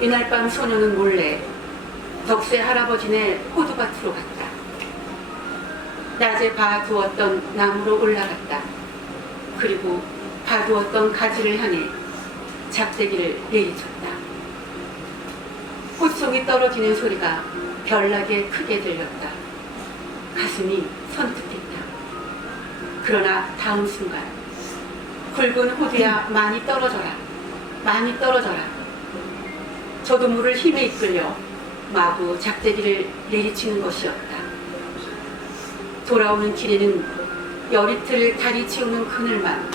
이날 밤 소녀는 몰래 덕수의 할아버지네 호두밭으로 갔다. 낮에 봐두었던 나무로 올라갔다. 그리고 봐두었던 가지를 향해 작대기를 내리쳤다. 꽃송이 떨어지는 소리가 별나게 크게 들렸다. 가슴이 선뜻했다. 그러나 다음 순간 굵은 호두야 많이 떨어져라, 많이 떨어져라. 저도 물을 힘에 이끌려 마구 작대기를 내리치는 것이었다. 돌아오는 길에는 여리틀을 다리 채우는 그늘만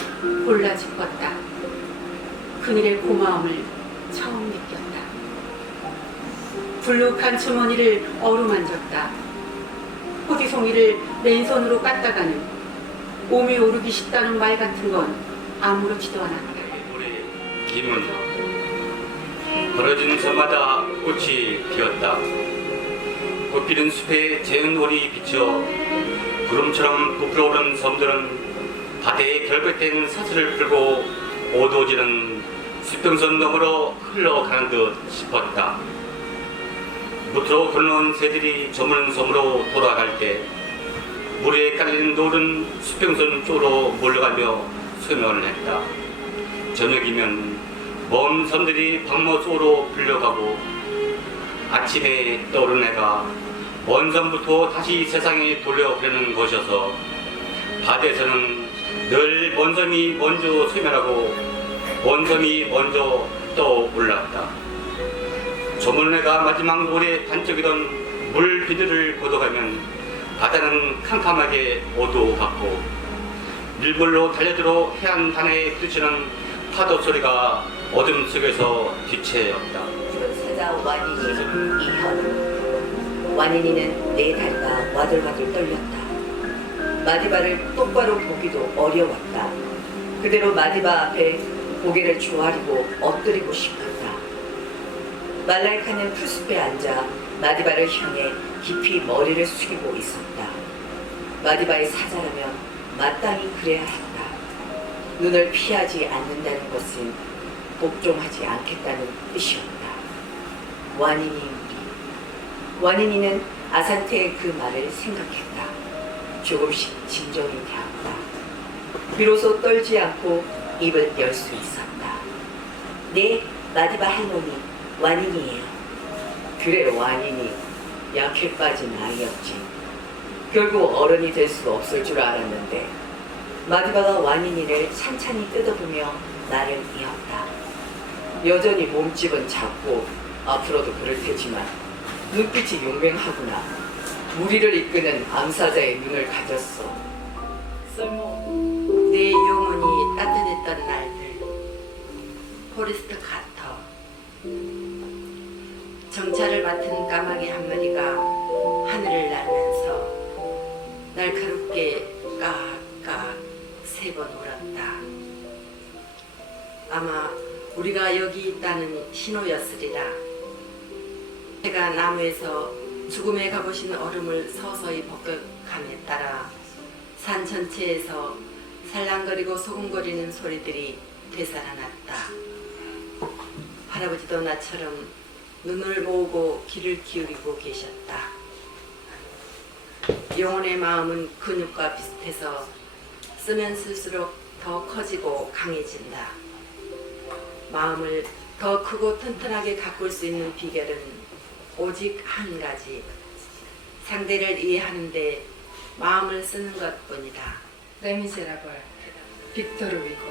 골라 짚었다. 그늘의 고마움을 처음 느꼈다. 불룩한 주머니를 어루만졌다. 호디송이를 맨손으로 깠다가는 몸이 오르기 쉽다는 말 같은 건 아무렇지도 않았다. 김은 벌어진 섬마다 꽃이 피었다. 꽃피는 숲에 재은 올이 비쳐 구름처럼 부풀어오른 섬들은 바다에 결백된 사슬을 풀고 어두워지는 수평선 너머로 흘러가는 듯 싶었다. 무트로 건너온 새들이 저무는 섬으로 돌아갈 때 물 위에 깔린 노른 수평선 쪽으로 몰려가며 소명을 했다. 저녁이면 먼 섬들이 광모 속으로 불려가고 아침에 떠오른 해가 먼 섬부터 다시 세상에 돌려보내는 것이어서 바다에서는 늘 먼 섬이 먼저 소멸하고 먼 섬이 먼저 떠올랐다. 저먼 해가 마지막 노래 반짝이던 물 비늘을 걷어가면 바다는 캄캄하게 어두워갔고 밀물로 달려들어 해안 하나에 부딪히는 파도 소리가 어둠 속에서 뒤채었다. 사자 완인이 이현. 완인이는 네 다리가 와들와들 떨렸다. 마디바를 똑바로 보기도 어려웠다. 그대로 마디바 앞에 고개를 조아리고 엎드리고 싶었다. 말라익하는 풀숲에 앉아 마디바를 향해 깊이 머리를 숙이고 있었다. 마디바의 사자라면 마땅히 그래야 했다. 눈을 피하지 않는다는 것은 복종하지 않겠다는 뜻이었다. 완인이는 아산테의 그 말을 생각했다. 조금씩 진정이 되었다. 비로소 떨지 않고 입을 열 수 있었다. 네, 마디바 할머니, 완인이에요. 그래, 완인이 약해 빠진 아이였지. 결국 어른이 될 수 없을 줄 알았는데 마디바가 완인이를 찬찬히 뜯어보며 나를 이었다. 여전히 몸집은 작고 앞으로도 그럴 테지만 눈빛이 용맹하구나. 무리를 이끄는 암사자의 눈을 가졌어. 쓸모. 내 영혼이 따뜻했던 날들. 포레스트 카터. 정찰을 맡은 까마귀 한 마리가 하늘을 날면서 날카롭게 까까 3번 울었다. 아마 우리가 여기 있다는 신호였으리라. 해가 나무에서 죽음에 가보신 얼음을 서서히 벗겨감에 따라 산 전체에서 살랑거리고 소금거리는 소리들이 되살아났다. 할아버지도 나처럼 눈을 모으고 귀를 기울이고 계셨다. 영혼의 마음은 근육과 비슷해서 쓰면 쓸수록 더 커지고 강해진다. 마음을 더 크고 튼튼하게 가꿀 수 있는 비결은 오직 한 가지. 상대를 이해하는데 마음을 쓰는 것뿐이다. 레미제라블, 빅토르 위고.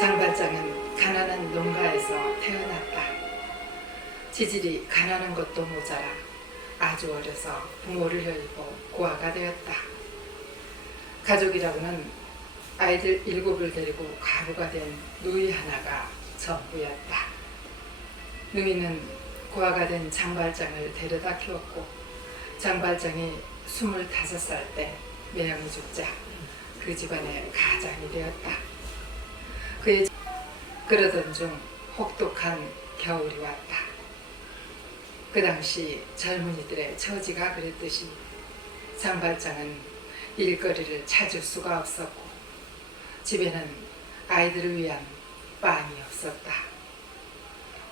장반장은 가난한 농가에서 태어났다. 지질이 가난한 것도 모자라 아주 어려서 부모를 잃고 고아가 되었다. 가족이라고는 아이들 7을 데리고 가부가 된 누이 하나가 전부였다. 누이는 고아가 된 장발장을 데려다 키웠고 장발장이 25살 때 매형이 죽자 그 집안의 가장이 되었다. 그러던 중 혹독한 겨울이 왔다. 그 당시 젊은이들의 처지가 그랬듯이 장발장은 일거리를 찾을 수가 없었고 집에는 아이들을 위한 빵이 없었다.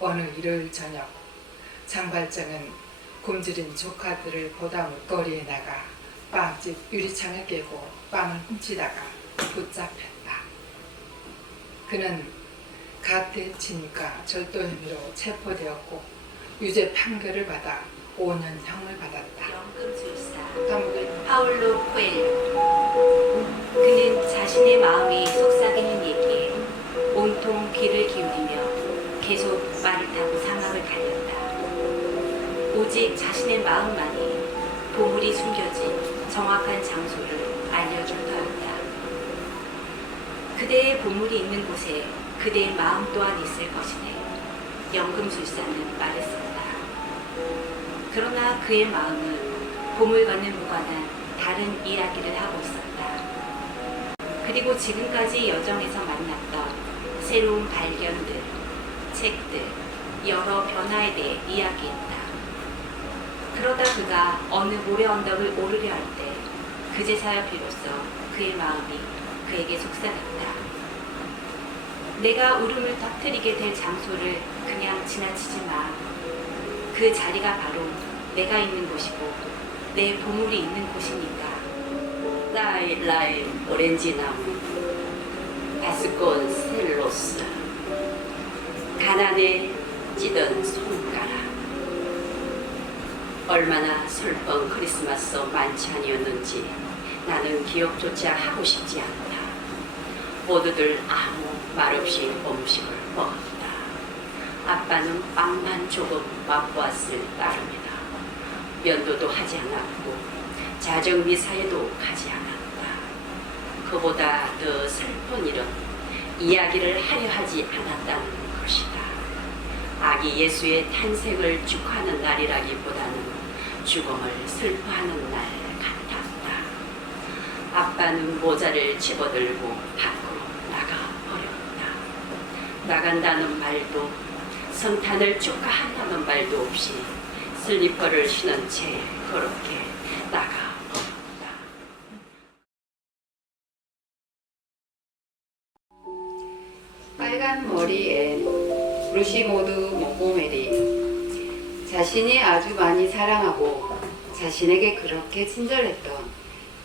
어느 일요일 저녁 장발장은 굶주린 조카들을 보다 못거리에 나가 빵집 유리창을 깨고 빵을 훔치다가 붙잡혔다. 그는 가해치니까 절도 혐의로 체포되었고 유죄 판결을 받아 5년형을 받았다. 연금술사 감옥에 파울로 코엘료. 그는 자신의 마음이 속삭이는 얘기에 온통 귀를 기울이며 계속 말을 타고 사막을 달렸다. 오직 자신의 마음만이 보물이 숨겨진 정확한 장소를 알려줄 터였다. 그대의 보물이 있는 곳에 그대의 마음 또한 있을 것이네. 연금술사는 말했었다. 그러나 그의 마음은 보물과는 무관한 다른 이야기를 하고 있었다. 그리고 지금까지 여정에서 만났던 새로운 발견들, 책들, 여러 변화에 대해 이야기했다. 그러다 그가 어느 모래 언덕을 오르려 할 때 그제서야 비로소 그의 마음이 그에게 속삭였다. 내가 울음을 터뜨리게 될 장소를 그냥 지나치지 마. 그 자리가 바로 내가 있는 곳이고 내 보물이 있는 곳이니까. 라임 오렌지 나무 바스콘셀로스 가난에 찌든 손가락 얼마나 슬픈 크리스마스 만찬이었는지 나는 기억조차 하고 싶지 않다. 모두들 아무 말 없이 음식을 먹었다. 아빠는 빵만 조금 맛보았을 따름이다. 면도도 하지 않았고 자정미사에도 가지 않았다. 그보다 더 슬픈 일은 이야기를 하려 하지 않았다는 것이다. 아기 예수의 탄생을 축하하는 날이라기보다는 죽음을 슬퍼하는 날 같았다. 아빠는 모자를 집어들고 밖으로 나가버렸다. 나간다는 말도 성탄을 축하한다는 말도 없이 슬리퍼를 신은 채 그렇게 나가버렸다. 빨간 머리엔 루시모드 몽고메리 자신이 아주 많이 사랑하고 자신에게 그렇게 친절했던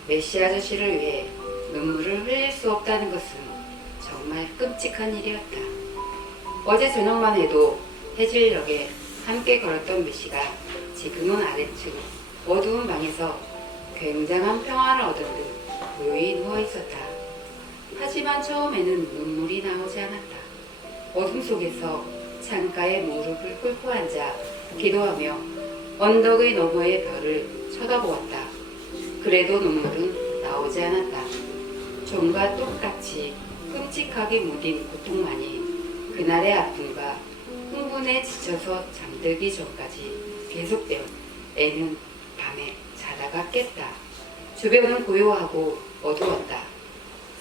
메시 아저씨를 위해 눈물을 흘릴 수 없다는 것은 정말 끔찍한 일이었다. 어제 저녁만 해도 해질녘에 함께 걸었던 메시가 지금은 아래층 어두운 방에서 굉장한 평화를 얻은 듯 고요히 누워있었다. 하지만 처음에는 눈물이 나오지 않았다. 어둠 속에서 창가에 무릎을 꿇고 앉아 기도하며 언덕의 너머의 별을 쳐다보았다. 그래도 눈물은 나오지 않았다. 좀과 똑같이 끔찍하게 무딘 고통만이 그날의 아픔과 흥분에 지쳐서 잠들기 전까지 계속되어 애는 밤에 자다가 깼다. 주변은 고요하고 어두웠다.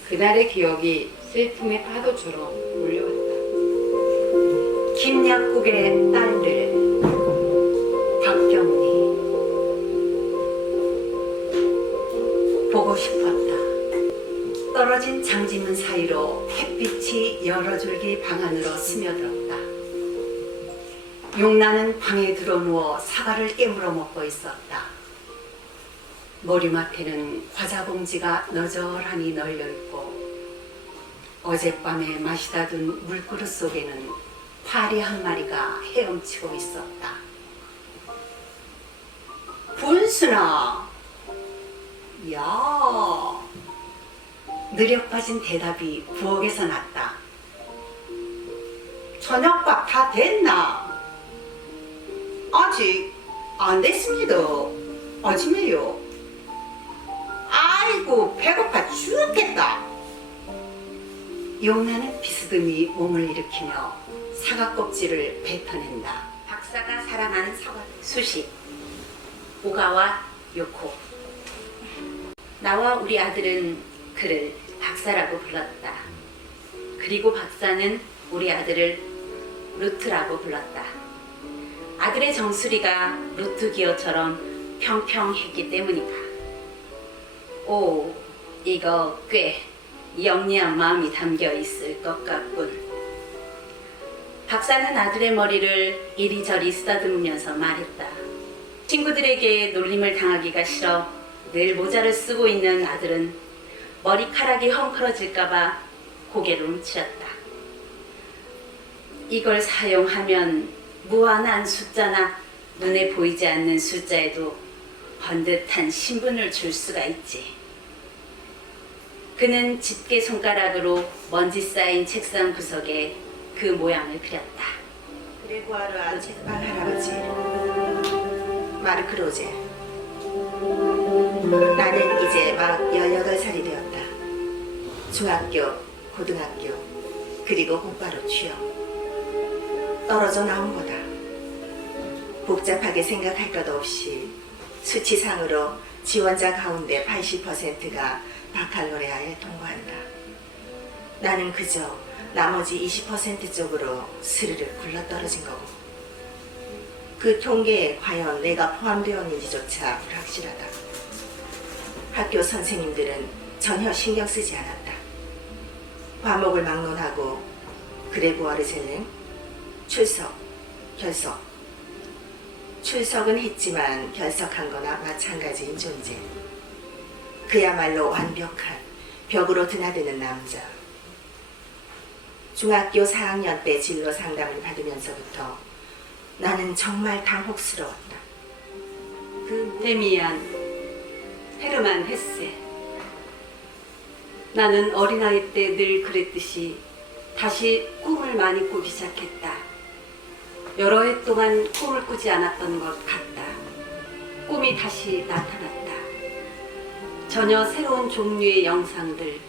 그날의 기억이 슬픔의 파도처럼 몰려왔다. 김약국의 딸들 박경리 보고 싶었다. 떨어진 장지문 사이로 햇빛이 여러 줄기 방 안으로 스며들었다. 용나는 방에 들어누워 사과를 깨물어 먹고 있었다. 머리맡에는 과자 봉지가 너절하니 널려있고 어젯밤에 마시다 둔 물그릇 속에는 파리 한 마리가 헤엄치고 있었다. 분순아, 야, 느려 빠진 대답이 부엌에서 났다. 저녁밥 다 됐나? 아직 안 됐습니다. 아침에요. 아이고, 배고파 죽겠다. 용나는 비스듬히 몸을 일으키며 사과 껍질을 뱉어낸다. 박사가 사랑하는 사과 수시, 오가와 요코. 나와 우리 아들은 그를 박사라고 불렀다. 그리고 박사는 우리 아들을 루트라고 불렀다. 아들의 정수리가 루트 기어처럼 평평했기 때문이다. 오, 이거 꽤 영리한 마음이 담겨 있을 것 같군. 박사는 아들의 머리를 이리저리 쓰다듬으면서 말했다. 친구들에게 놀림을 당하기가 싫어 늘 모자를 쓰고 있는 아들은 머리카락이 헝클어질까봐 고개를 움츠렸다. 이걸 사용하면 무한한 숫자나 눈에 보이지 않는 숫자에도 번듯한 신분을 줄 수가 있지. 그는 집게 손가락으로 먼지 쌓인 책상 구석에 그 모양을 그렸다. 그레고아르 책방 할아버지 마르크 로제. 나는 이제 막 18살이 되었다. 중학교, 고등학교, 그리고 곧바로 취업. 떨어져 나온 거다. 복잡하게 생각할 것 없이 수치상으로 지원자 가운데 80%가 바칼로레아에 통과한다. 나는 그저 나머지 20% 쪽으로 스르르 굴러떨어진 거고, 그 통계에 과연 내가 포함되었는지조차 불확실하다. 학교 선생님들은 전혀 신경 쓰지 않았다. 과목을 막론하고 그레고아르 젤랭, 출석, 결석. 출석은 했지만 결석한 거나 마찬가지인 존재. 그야말로 완벽한 벽으로 드나드는 남자. 중학교 4학년 때 진로 상담을 받으면서부터 나는 정말 당혹스러웠다. 데미안, 헤르만 헤세. 나는 어린아이 때 늘 그랬듯이 다시 꿈을 많이 꾸기 시작했다. 여러 해 동안 꿈을 꾸지 않았던 것 같다. 꿈이 다시 나타났다. 전혀 새로운 종류의 영상들,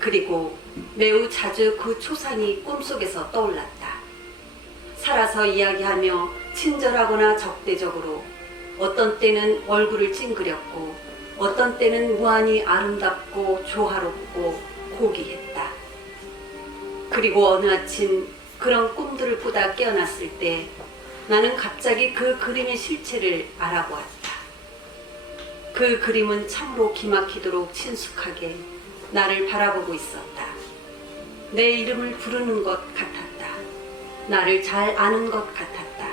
그리고 매우 자주 그 초상이 꿈속에서 떠올랐다. 살아서 이야기하며 친절하거나 적대적으로, 어떤 때는 얼굴을 찡그렸고 어떤 때는 무한히 아름답고 조화롭고 고귀했다. 그리고 어느 아침 그런 꿈들을 꾸다 깨어났을 때 나는 갑자기 그 그림의 실체를 알아보았다. 그 그림은 참으로 기막히도록 친숙하게 나를 바라보고 있었다. 내 이름을 부르는 것 같았다. 나를 잘 아는 것 같았다.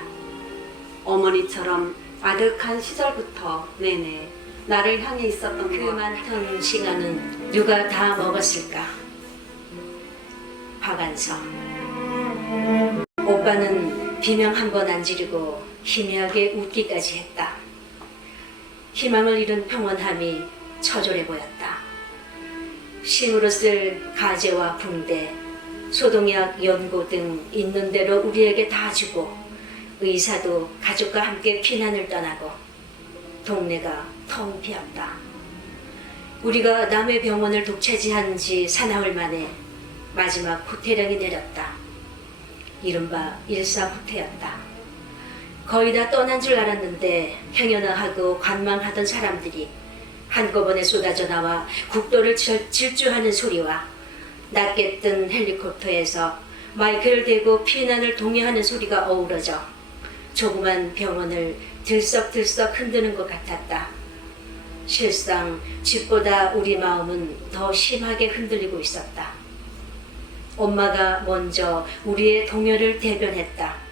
어머니처럼 아득한 시절부터 내내 나를 향해 있었던 그 것. 많던 시간은 누가 다 먹었을까? 박안서. 오빠는 비명 한 번 안 지르고 희미하게 웃기까지 했다. 희망을 잃은 평온함이 처절해 보였다. 심으로 쓸 가재와 붕대, 소독약, 연고 등 있는 대로 우리에게 다 주고, 의사도 가족과 함께 피난을 떠나고 동네가 텅 비었다. 우리가 남의 병원을 독차지한 지 사나흘 만에 마지막 후퇴령이 내렸다. 이른바 일사후퇴였다. 거의 다 떠난 줄 알았는데 행여나하고 관망하던 사람들이 한꺼번에 쏟아져 나와 국도를 질주하는 소리와 낮게 뜬 헬리콥터에서 마이크를 대고 피난을 독려하는 소리가 어우러져 조그만 병원을 들썩들썩 흔드는 것 같았다. 실상 집보다 우리 마음은 더 심하게 흔들리고 있었다. 엄마가 먼저 우리의 동요를 대변했다.